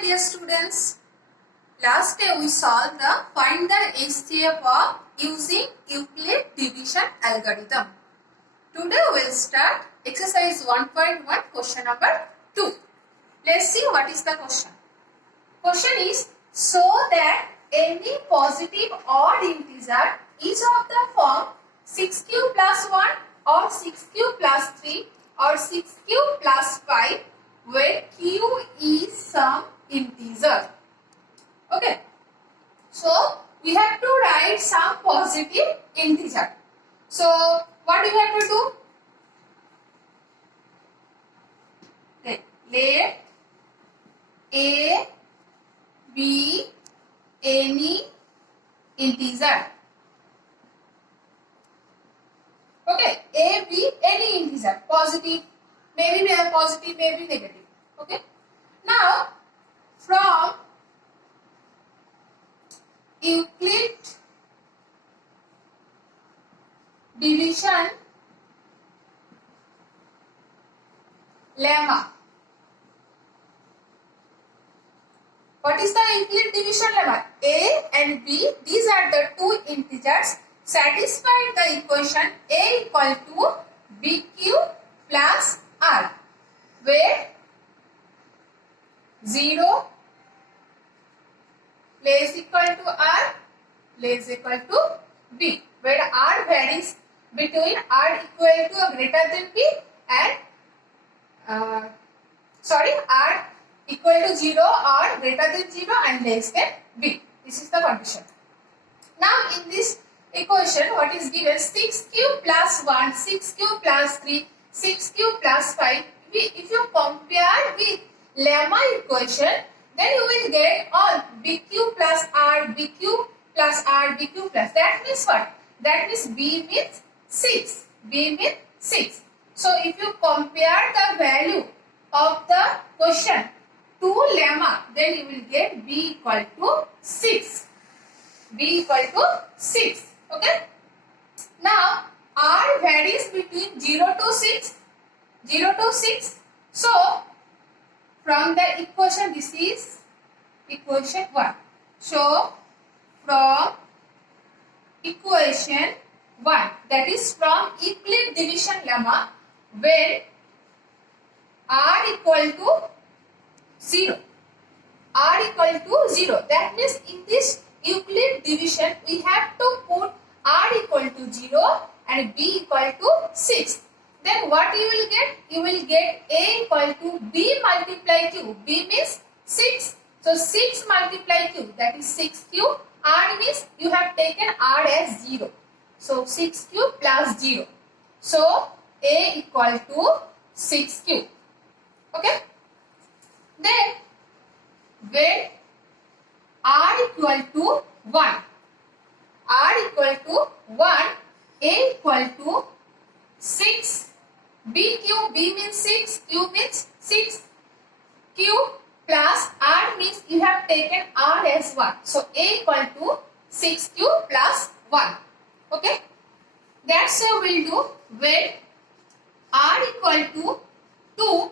my dear students. Last day we solved the find the HCF of using Euclid division algorithm. Today we will start exercise 1.1 question number 2. Let's see what is the question. Question is, so that any positive odd integer is of the form 6q plus 1 or 6q plus 3 or 6q plus 5 where q is some integer. Okay. So we have to write some positive integer. So what do we have to do? Let a be any integer. Okay, a be any integer, positive, maybe positive, maybe negative. Okay. Now from Euclid division lemma. What is the Euclid division lemma? A and B, these are the two integers. Satisfy the equation A equal to BQ plus R, where 0 less equal to R less equal to B, where R varies between R equal to or greater than B and R equal to 0 or greater than 0 and less than B. This is the condition. Now in this equation what is given? 6q plus 1, 6q plus 3, 6q plus 5. If you compare with lemma equation, then you will get all BQ plus R, BQ plus R, BQ plus. That means what? That means B means 6. B means 6. So if you compare the value of the question to lemma, then you will get B equal to 6. B equal to 6. Okay. Now R varies between 0 to 6. 0 to 6. So from the equation, this is equation 1. So from equation 1, that is from Euclid division lemma, where R equal to 0. R equal to 0. That means in this Euclid division, we have to put R equal to 0 and B equal to 6. Then what you will get? You will get A equal to B multiply Q. B means 6. So 6 multiply Q, that is 6Q. R means you have taken R as 0. So 6Q plus 0. So A equal to 6Q. Okay. Then when R equal to 1. R equal to 1. A equal to 6. BQ, B means 6, Q means 6. Q plus R means you have taken R as 1. So A equal to 6Q plus 1. Okay. That's how we'll do when R equal to 2,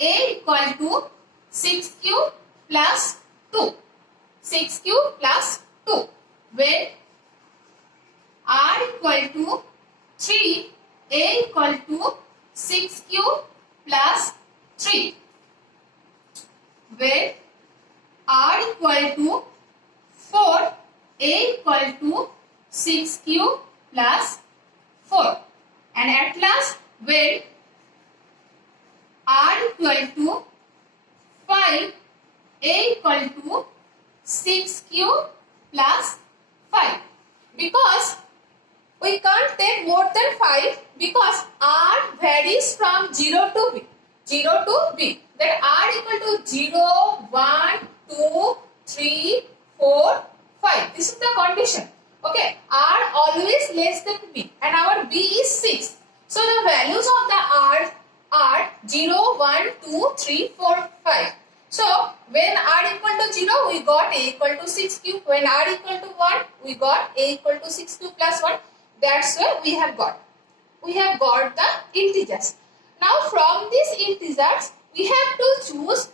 A equal to 6Q plus 2. 6Q plus 2. When R equal to 3, A equal to 6Q plus 3. When R equal to 4, A equal to 6Q plus 4. And at last, when R equal to 5, A equal to 6Q plus 5. Because we can't take more than 5 because R varies from 0 to B. 0 to B. Then R equal to 0, 1, 2, 3, 4, 5. This is the condition. Okay. R always less than B. And our B is 6. So the values of the R are 0, 1, 2, 3, 4, 5. So when R equal to 0, we got A equal to 6Q. When R equal to 1, we got A equal to 6Q plus 1. That's why we have got the integers. Now from these integers, we have to choose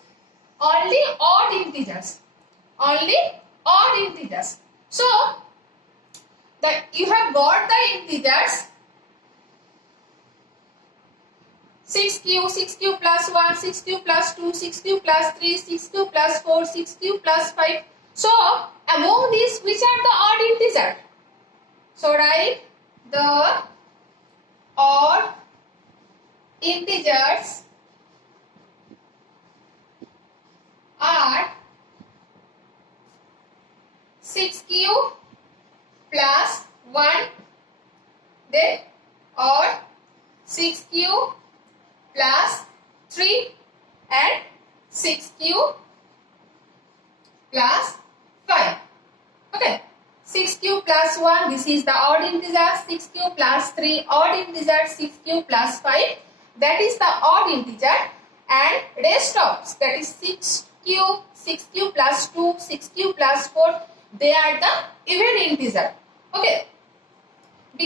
only odd integers. only odd integers. So that you have got the integers 6q plus 1, 6q plus 2, 6q plus 3, 6q plus 4, 6q plus 5. So among these, which are the odd integers? So write the odd integers are 6q plus 1, then or 6q plus 3 and 6q plus 5. Okay, 6q plus 1, this is the odd integer. 6q plus 3, odd integer. 6q plus 5, that is the odd integer, and rest of, that is 6q plus 2, 6q plus 4, they are the even integer. Okay,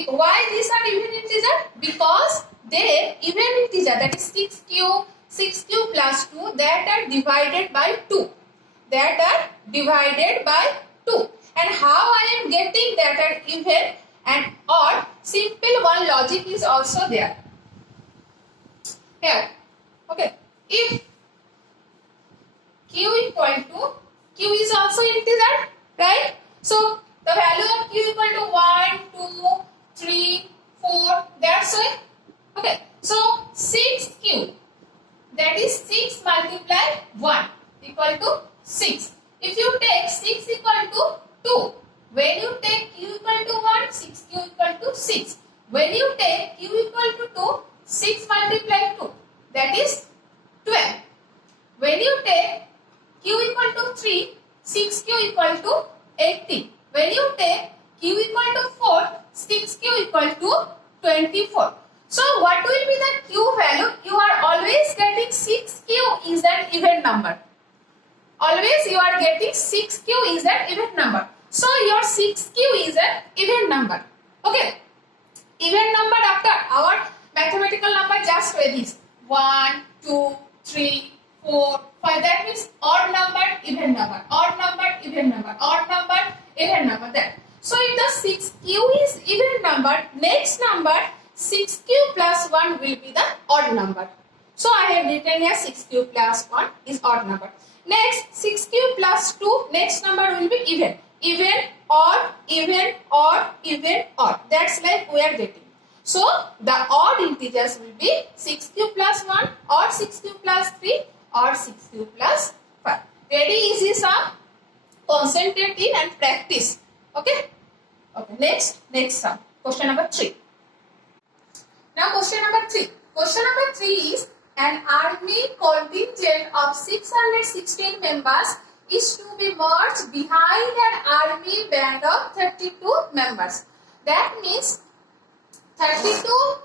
why these are even integer? Because they even integer, that is 6q plus 2, that are divided by 2. That are divided by 2. And how I am getting that are even and odd? Simple one logic is also there. Here, okay, if q equal to, q is also integer, right? So the value of q equal to 1, 2, 3, 4, that's why. Okay, so 6q, that is 6 multiply 1 equal to 6. If you take 6 equal to 2, when you take q equal to 1, 6q equal to 6. When you take q equal to 2, 6 multiply 2, that is 12. When you take q equal to 3, 6q equal to 18. When you take q equal to 4, 6q equal to 24. So what will be the q value? You are always getting 6q is an even number. Always you are getting 6q is an even number. So your 6q is an even number. Okay. Even number after our mathematical number, just with this 1, 2, 3, 4, 5. That means odd number, even number, odd number, even number, odd number, even number. That. So if the 6q is even number, next number 6q plus 1 will be the odd number. So I have written here 6q plus 1 is odd number. Next 6q plus 2, next number will be even. Even, odd, even, odd, even, odd. That's like we are getting. So the odd integers will be 6q plus 1 or 6q plus 3 or 6q plus 5. Very easy sum. Concentrate in and practice. Okay. Okay. Next sum. Question number 3. Now question number 3. Question number 3 is an army contingent of 616 members is to be marched behind an army band of 32 members. That means 32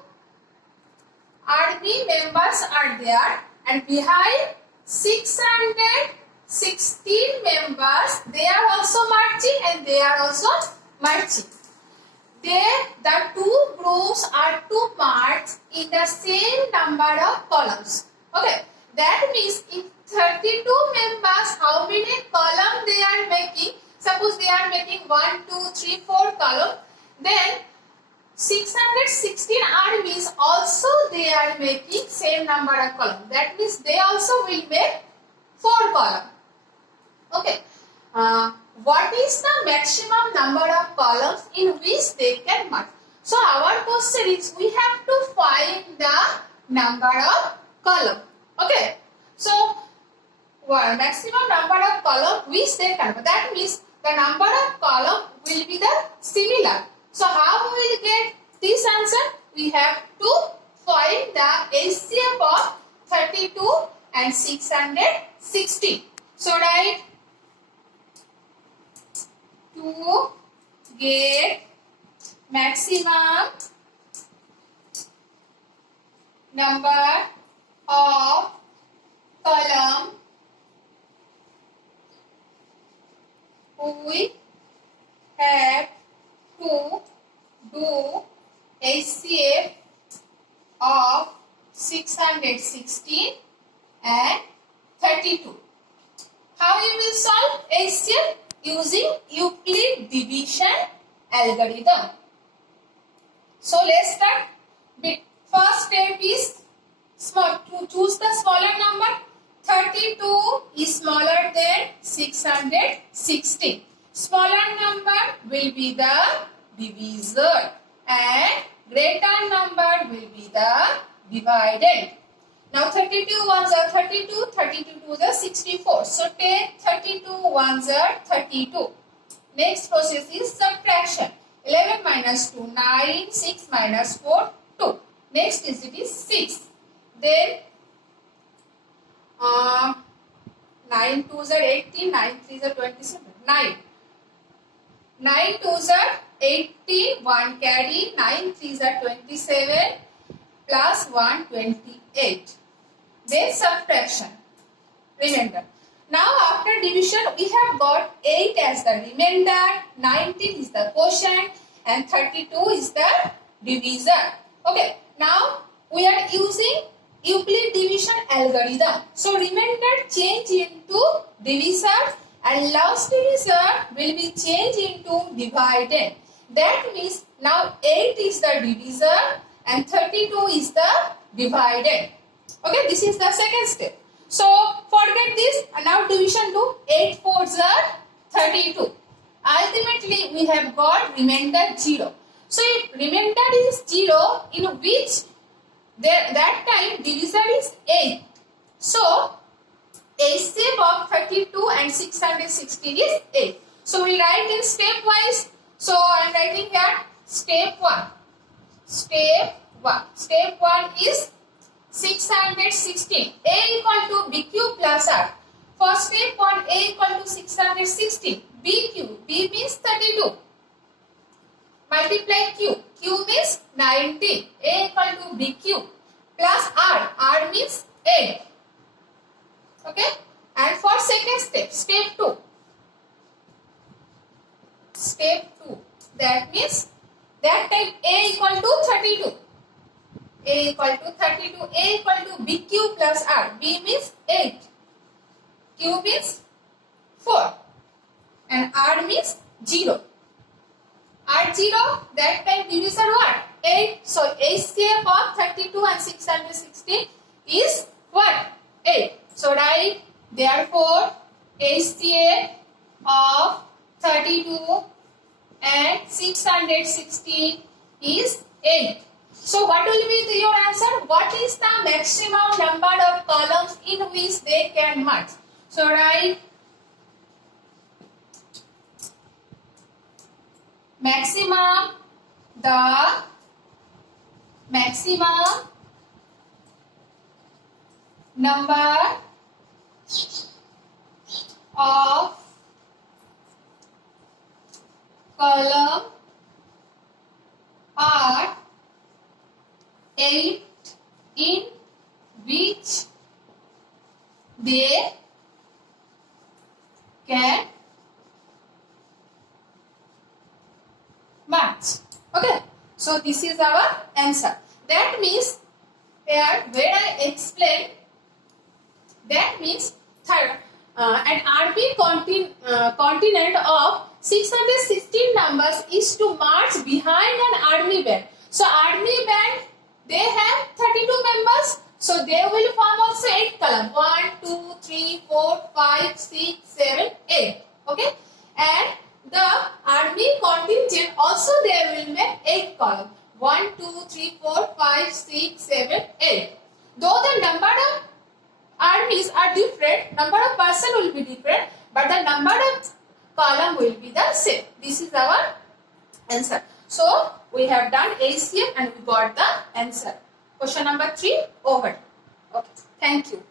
army members are there and behind 616 members, they are also marching and they are also marching. The two groups are to march in the same number of columns. Okay, that means in 32 members, how many columns they are making? Suppose they are making 1, 2, 3, 4 columns. Then 616 armies also they are making same number of columns. That means they also will make 4 columns. Okay. What is the maximum number of columns in which they can march? So our question is we have to find the number of columns. Okay. So maximum number of columns which they can. That means the number of columns will be the similar. So how we will get this answer? We have to find the HCF of 32 and 616. So write to get maximum number of column, we have to do HCF of 616 and 32. How you will solve HCF? Using Euclid division algorithm. So let's start. First step is small. To choose the smaller number. 32 is smaller than 616. Smaller number will be the divisor and greater number will be the dividend. Now 32 ones are 32, 32 twos are 64. So take 32 ones are 32. Next process is subtraction. 11 minus 2, 9, 6 minus 4, 2. Next digit is 6. Then 9 twos are 18, 9 threes are 27, 9. 9 twos are 18, 1 carry, 9 threes are 27, plus 1, 28. Then subtraction. Remainder. Now after division, we have got 8 as the remainder, 19 is the quotient, and 32 is the divisor. Okay. Now we are using Euclid division algorithm. So remainder change into divisor and last divisor will be changed into dividend. That means now 8 is the divisor and 32 is the dividend. Okay, this is the second step. So forget this and now division do 8 fours are 32. Ultimately we have got remainder 0. So if remainder is 0, in which that time divisor is 8. So HCF of 32 and 616 is 8. So we write in stepwise. So I am writing here step 1. Step 1. Step 1 is 616. A equal to BQ plus R. For step 1, A equal to 616. BQ. B means 32. Multiply Q. Q means 19. A equal to BQ plus R. R means 8. Okay. And for second step, step 2. Step 2. That means that time A equal to 32. A equal to 32. A equal to BQ plus R. B means 8. Q means 4. And R means 0. R 0, that time divisor what? 8. So HCF of 32 and 616 is what? 8. So write therefore HCF of 32 and 616 is 8. So what will be your answer? What is the maximum number of columns in which they can merge? So write maximum number of column are 8 in which they can match. Okay, so this is our answer. That means here where I explain, that means an RP continent of 616 numbers is to march behind an army band. So army band, they have 32 members. So they will form also 8 columns. 1, 2, 3, 4, 5, 6, 7, 8. Okay. And the army contingent also they will make 8 columns. 1, 2, 3, 4, 5, 6, 7, 8. Though the number of armies are different, number of person will be different, but the number of column will be the same. This is our answer. So we have done HCF and we got the answer. Question number 3 over. Okay. Thank you.